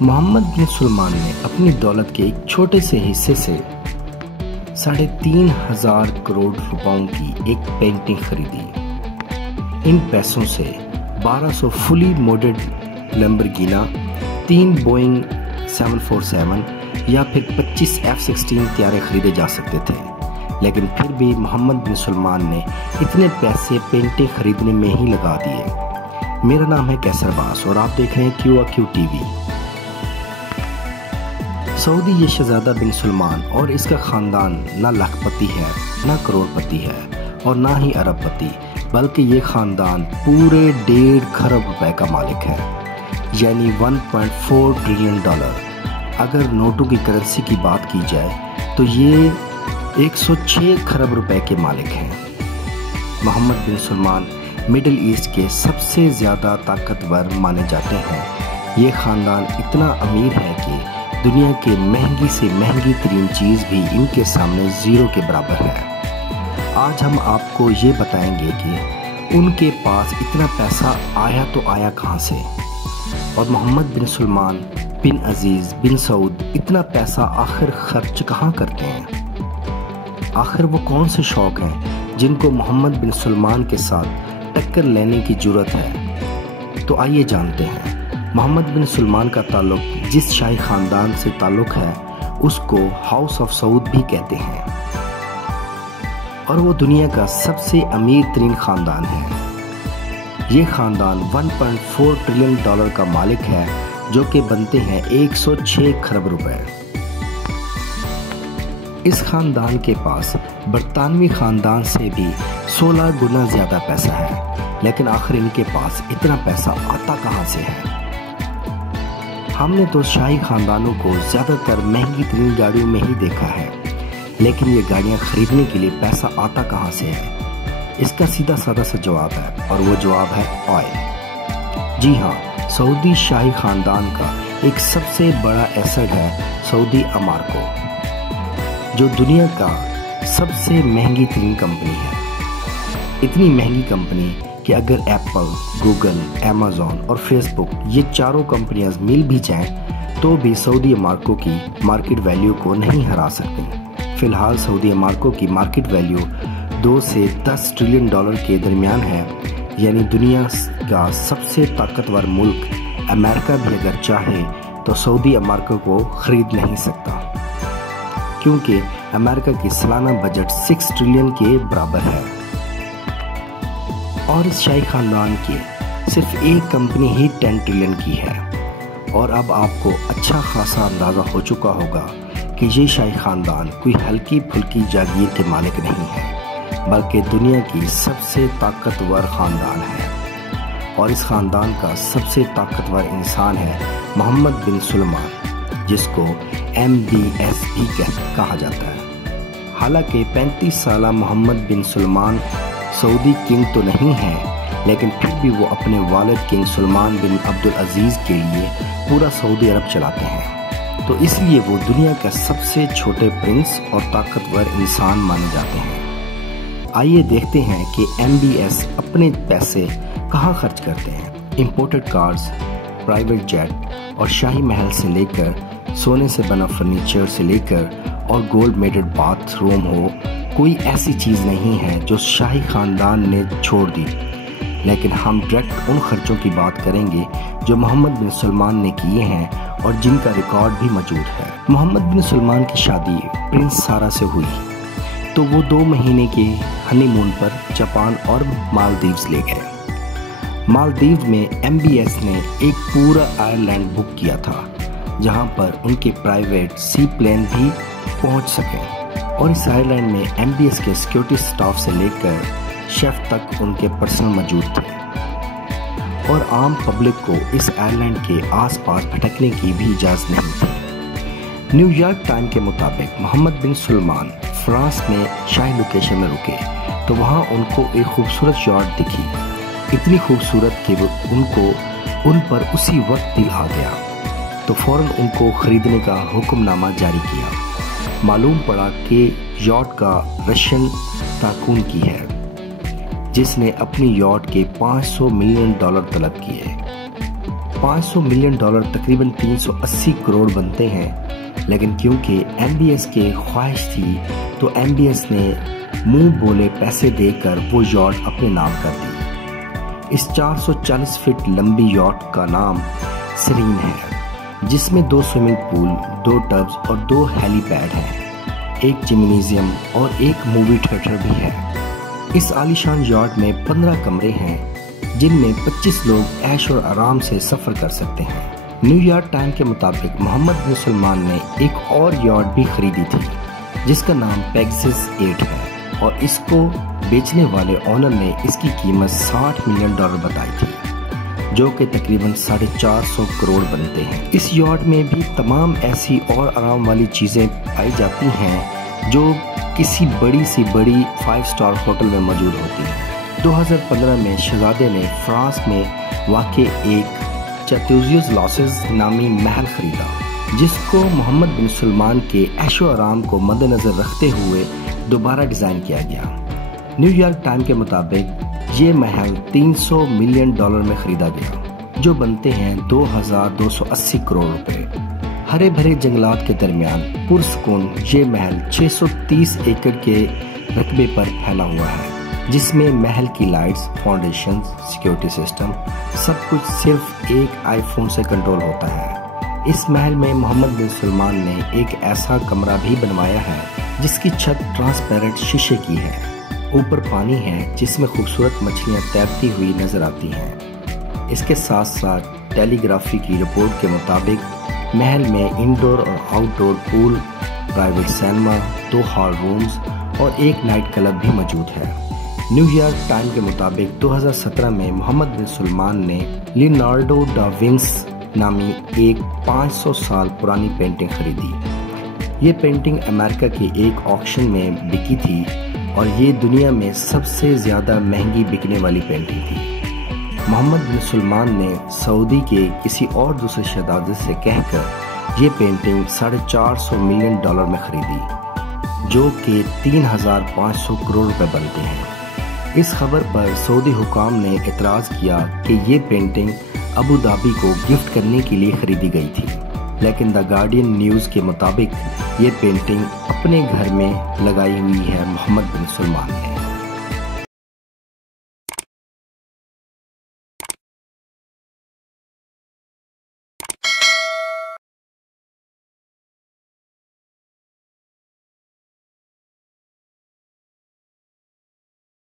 मोहम्मद बिन सलमान ने अपनी दौलत के एक छोटे से हिस्से से 3,500 करोड़ रुपयों की एक पेंटिंग खरीदी। इन पैसों से 1200 फुली मोडेड लैम्बोर्गिनी, 3 बोइंग 747 या फिर 25 F-16 तैयारे खरीदे जा सकते थे। लेकिन फिर भी मोहम्मद बिन सलमान ने इतने पैसे पेंटिंग खरीदने में ही लगा दिए। मेरा नाम है कैसर बास और आप देख रहे हैं QRQ TV। सऊदी ये शहजादा बिन सलमान और इसका ख़ानदान ना लाखपति है, ना करोड़पति है और ना ही अरबपति, बल्कि ये ख़ानदान पूरे 1.5 खरब रुपए का मालिक है, यानी $1.4 ट्रिलियन। अगर नोटों की करेंसी की बात की जाए तो ये 106 खरब रुपए के मालिक हैं। मोहम्मद बिन सलमान मिडिल ईस्ट के सबसे ज़्यादा ताकतवर माने जाते हैं। ये ख़ानदान इतना अमीर है कि दुनिया की महंगी से महंगी तरीन चीज़ भी इनके सामने ज़ीरो के बराबर है। आज हम आपको ये बताएंगे कि उनके पास इतना पैसा आया तो आया कहाँ से, और मोहम्मद बिन सलमान बिन अजीज़ बिन सऊद इतना पैसा आखिर खर्च कहाँ करते हैं। आखिर वो कौन से शौक़ हैं जिनको मोहम्मद बिन सलमान के साथ टक्कर लेने की ज़रूरत है। तो आइए जानते हैं। मोहम्मद बिन सलमान का ताल्लुक जिस शाही ख़ानदान से ताल्लुक़ है उसको हाउस ऑफ सऊद भी कहते हैं, और वो दुनिया का सबसे अमीर तरीन ख़ानदान है। ये ख़ानदान $1.4 ट्रिलियन का मालिक है, जो कि बनते हैं 106 खरब रुपए। इस ख़ानदान के पास बरतानवी ख़ानदान से भी 16 गुना ज़्यादा पैसा है, लेकिन आखिर इनके पास इतना पैसा आता कहाँ से है। हमने तो शाही ख़ानदानों को ज़्यादातर महंगी तरीन गाड़ियों में ही देखा है, लेकिन ये गाड़ियाँ खरीदने के लिए पैसा आता कहाँ से है। इसका सीधा साधा सा जवाब है, और वो जवाब है ऑयल। जी हाँ, सऊदी शाही ख़ानदान का एक सबसे बड़ा एसेट है सऊदी अमारको, जो दुनिया का सबसे महंगी तरीन कंपनी है। इतनी महंगी कंपनी कि अगर एप्पल, गूगल, अमेज़न और फेसबुक ये चारों कंपनियां मिल भी जाएं तो भी सऊदी अमारको की मार्केट वैल्यू को नहीं हरा सकती। फ़िलहाल सऊदी अमारको की मार्केट वैल्यू 2 से 10 ट्रिलियन डॉलर के दरमियान है, यानी दुनिया का सबसे ताकतवर मुल्क अमेरिका भी अगर चाहे तो सऊदी अमारको को ख़रीद नहीं सकता, क्योंकि अमेरिका की सालाना बजट 6 ट्रिलियन के बराबर है। और इस शाही ख़ानदान की सिर्फ एक कंपनी ही 10 ट्रिलियन की है। और अब आपको अच्छा खासा अंदाज़ा हो चुका होगा कि ये शाही ख़ानदान कोई हल्की फुल्की जागीर के मालिक नहीं है, बल्कि दुनिया की सबसे ताकतवर ख़ानदान है। और इस ख़ानदान का सबसे ताकतवर इंसान है मोहम्मद बिन सलमान, जिसको MBS भी कहा जाता है। हालांकि 35 साला मोहम्मद बिन सलमान सऊदी किंग तो नहीं है, लेकिन फिर भी वो अपने वालिद किंग सलमान बिन अब्दुल अजीज़ के लिए पूरा सऊदी अरब चलाते हैं, तो इसलिए वो दुनिया का सबसे छोटे प्रिंस और ताकतवर इंसान माने जाते हैं। आइए देखते हैं कि MBS अपने पैसे कहाँ खर्च करते हैं। इम्पोर्टेड कार्स, प्राइवेट जेट और शाही महल से लेकर सोने से बना फर्नीचर से लेकर और गोल्ड मेडेड बाथरूम हो, कोई ऐसी चीज़ नहीं है जो शाही ख़ानदान ने छोड़ दी। लेकिन हम डायरेक्ट उन खर्चों की बात करेंगे जो मोहम्मद बिन सलमान ने किए हैं और जिनका रिकॉर्ड भी मौजूद है। मोहम्मद बिन सलमान की शादी प्रिंस सारा से हुई तो वो 2 महीने के हनीमून पर जापान और मालदीव्स ले गए। मालदीव में MBS ने एक पूरा आइलैंड बुक किया था, जहाँ पर उनके प्राइवेट सी प्लेन भी पहुँच सकें, और इस आइलैंड में MBS के सिक्योरिटी स्टाफ से लेकर शेफ तक उनके पर्सनल मौजूद थे, और आम पब्लिक को इस आइलैंड के आसपास भटकने की भी इजाज़त नहीं थी। न्यूयॉर्क टाइम के मुताबिक मोहम्मद बिन सलमान फ्रांस में शाही लोकेशन में रुके तो वहाँ उनको एक खूबसूरत यॉट दिखी, इतनी खूबसूरत कि उन पर उसी वक्त दिल आ गया, तो फ़ौरन उनको ख़रीदने का हुक्मनामा जारी किया। मालूम पड़ा कि यॉट का रशियन टाकून की है, जिसने अपनी यॉट के $500 मिलियन तलब किए। 500 मिलियन डॉलर तकरीबन 380 करोड़ बनते हैं, लेकिन क्योंकि MBS के ख्वाहिश थी तो MBS ने मुंह बोले पैसे देकर वो यॉट अपने नाम कर दी। इस 440 फीट लंबी यॉट का नाम सीरीन है, जिसमें 2 स्विमिंग पूल, 2 टब्स और 2 हेलीपैड हैं, एक जिम्नेजियम और एक मूवी थिएटर भी है। इस आलीशान यॉट में 15 कमरे हैं, जिनमें 25 लोग ऐश और आराम से सफर कर सकते हैं। न्यूयॉर्क टाइम के मुताबिक मोहम्मद बिन सलमान ने एक और यॉट भी खरीदी थी, जिसका नाम पेगासस 8 है, और इसको बेचने वाले ओनर ने इसकी कीमत $60 मिलियन बताई थी, जो कि तकरीबन 450 करोड़ बनते हैं। इस यॉट में भी तमाम ऐसी और आराम वाली चीजें पाई जाती हैं जो किसी बड़ी सी बड़ी 5 स्टार होटल में मौजूद होती है। 2015 में शहजादे ने फ्रांस में वाक़ एक चैतेउज़ लॉसेस नामी महल खरीदा, जिसको मोहम्मद बिन सलमान के ऐशो आराम को मद्देनजर रखते हुए दोबारा डिजाइन किया गया। न्यूयॉर्क टाइम के मुताबिक ये महल $300 मिलियन में खरीदा गया, जो बनते हैं 2280 करोड़ रुपए। हरे भरे जंगलात के दरमियान पुरसकून ये महल 630 एकड़ के रकबे पर फैला हुआ है, जिसमें महल की लाइट्स, फाउंडेशन, सिक्योरिटी सिस्टम सब कुछ सिर्फ एक आईफोन से कंट्रोल होता है। इस महल में मोहम्मद बिन सलमान ने एक ऐसा कमरा भी बनवाया है जिसकी छत ट्रांसपेरेंट शीशे की है। ऊपर पानी है जिसमें खूबसूरत मछलियां तैरती हुई नजर आती हैं। इसके साथ साथ टेलीग्राफी की रिपोर्ट के मुताबिक महल में इंडोर और outdoor pool, private cinema, 2 hall rooms और एक नाइट क्लब भी मौजूद है। न्यूयॉर्क टाइम के मुताबिक 2017 में मोहम्मद बिन सलमान ने लियोनार्डो डा विंसी नामी एक 500 साल पुरानी पेंटिंग खरीदी। ये पेंटिंग अमेरिका के एक ऑक्शन में बिकी थी और ये दुनिया में सबसे ज्यादा महंगी बिकने वाली पेंटिंग थी। मोहम्मद बिन सलमान ने सऊदी के किसी और दूसरे शहजादे से कहकर ये पेंटिंग $450 मिलियन में खरीदी, जो कि 3500 करोड़ रुपए बनते हैं। इस खबर पर सऊदी हुकाम ने एतराज किया कि ये पेंटिंग अबू धाबी को गिफ्ट करने के लिए खरीदी गई थी, लेकिन द गार्डियन न्यूज़ के मुताबिक ये पेंटिंग अपने घर में लगाई हुई है मोहम्मद बिन सलमान ने।